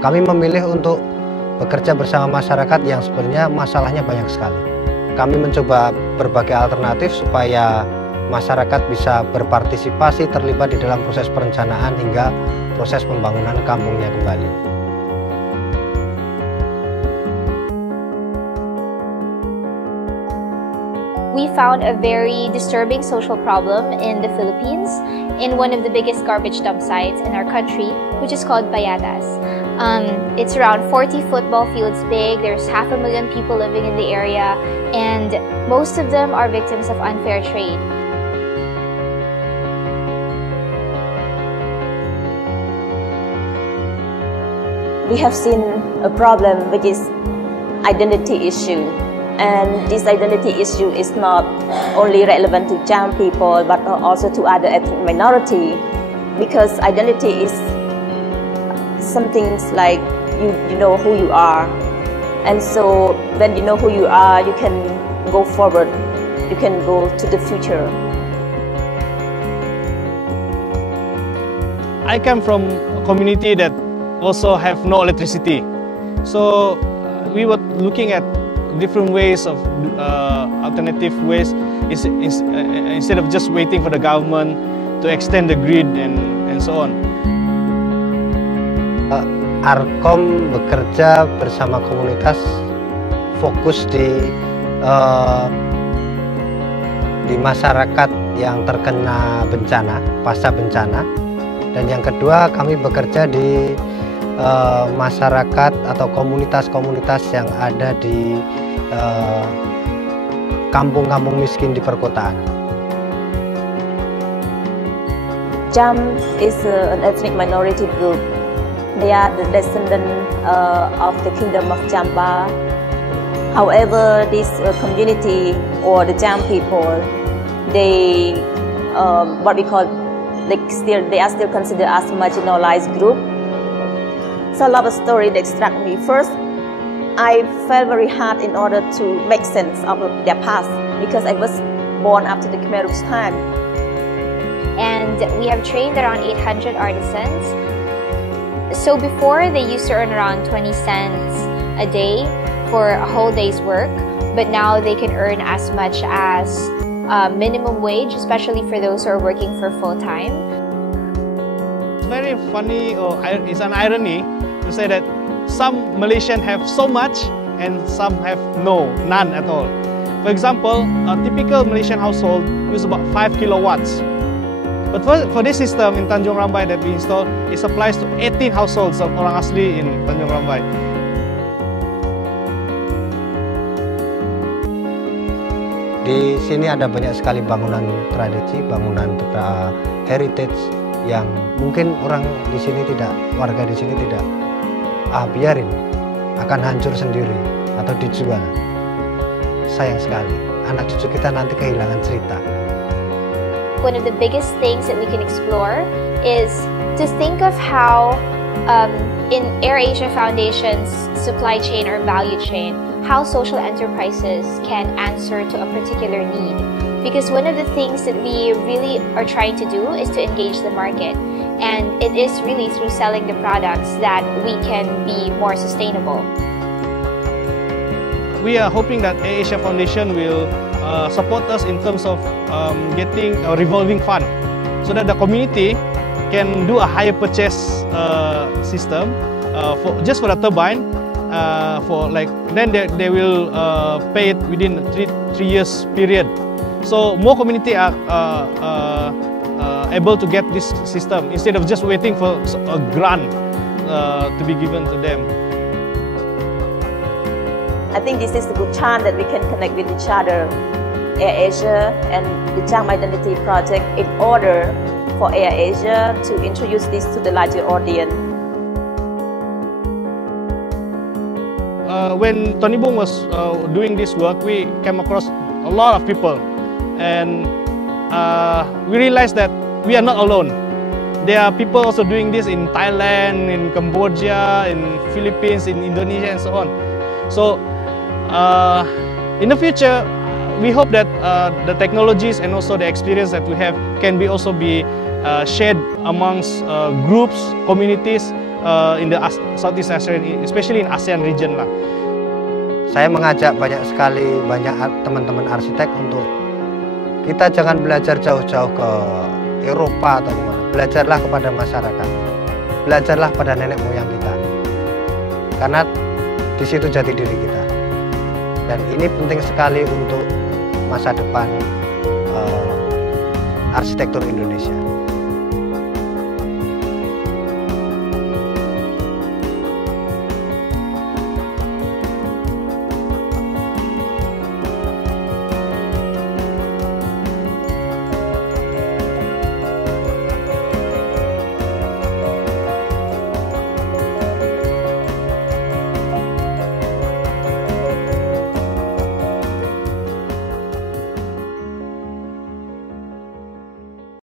kami memilih untuk bekerja bersama masyarakat yang sebenarnya masalahnya banyak sekali. Kami mencoba berbagai alternatif supaya masyarakat bisa berpartisipasi, terlibat di dalam proses perencanaan hingga proses pembangunan kampungnya kembali. We found a very disturbing social problem in the Philippines in one of the biggest garbage dump sites in our country, which is called Payatas. It's around 40 football fields big, there's 500,000 people living in the area, and most of them are victims of unfair trade. We have seen a problem which is identity issue. And this identity issue is not only relevant to Cham people, but also to other ethnic minority, because identity is something like you know who you are. And so when you know who you are, you can go forward, you can go to the future. I come from a community that also have no electricity. So we were looking at different ways of alternative ways instead of just waiting for the government to extend the grid and so on. ARKOM bekerja bersama komunitas fokus di masyarakat yang terkena bencana, pasca bencana, dan yang kedua kami bekerja di masyarakat atau komunitas-komunitas yang ada di kampung-kampung miskin di perkotaan. Cham is an ethnic minority group. They are the descendant of the kingdom of Champa. However, this community or the Cham people, they what we call they are still considered as marginalized group. So a lot of story that struck me. First, I felt very hard in order to make sense of their past because I was born after the Khmer Rouge time. And we have trained around 800 artisans. So before, they used to earn around 20 cents a day for a whole day's work, but now they can earn as much as minimum wage, especially for those who are working for full time. Very funny, or it's an irony to say that some Malaysians have so much and some have none at all. For example, a typical Malaysian household uses about 5 kilowatts. But for this system in Tanjung Rambai that we installed, it supplies to 18 households of orang asli in Tanjung Rambai. Di sini ada banyak sekali bangunan tradisi, bangunan heritage yang mungkin orang di sini warga di sini tidak biarin, akan hancur sendiri atau dijual. Sayang sekali, anak cucu kita nanti kehilangan cerita. One of the biggest things that we can explore is to think of how in AirAsia Foundation's supply chain or value chain, how social enterprises can answer to a particular need. Because one of the things that we really are trying to do is to engage the market. And it is really through selling the products that we can be more sustainable. We are hoping that AirAsia Foundation will support us in terms of getting a revolving fund so that the community can do a hire purchase system just for the turbine. Then they will pay it within a 3 years period. So more community are able to get this system instead of just waiting for a grant to be given to them. I think this is a good chance that we can connect with each other, AirAsia and the Cham Identity Project, in order for AirAsia to introduce this to the larger audience. When TONIBUNG was doing this work, we came across a lot of people, and we realized that we are not alone. There are people also doing this in Thailand, in Cambodia, in Philippines, in Indonesia, and so on. So in the future, we hope that the technologies and also the experience that we have can also be shared amongst groups, communities, in the Southeast Asia, especially in ASEAN region lah. Saya mengajak banyak teman-teman arsitek untuk kita jangan belajar jauh-jauh ke Eropa atau kemana. Belajarlah kepada masyarakat, belajarlah pada nenek moyang kita, karena di situ jati diri kita. Dan ini penting sekali untuk masa depan arsitektur Indonesia.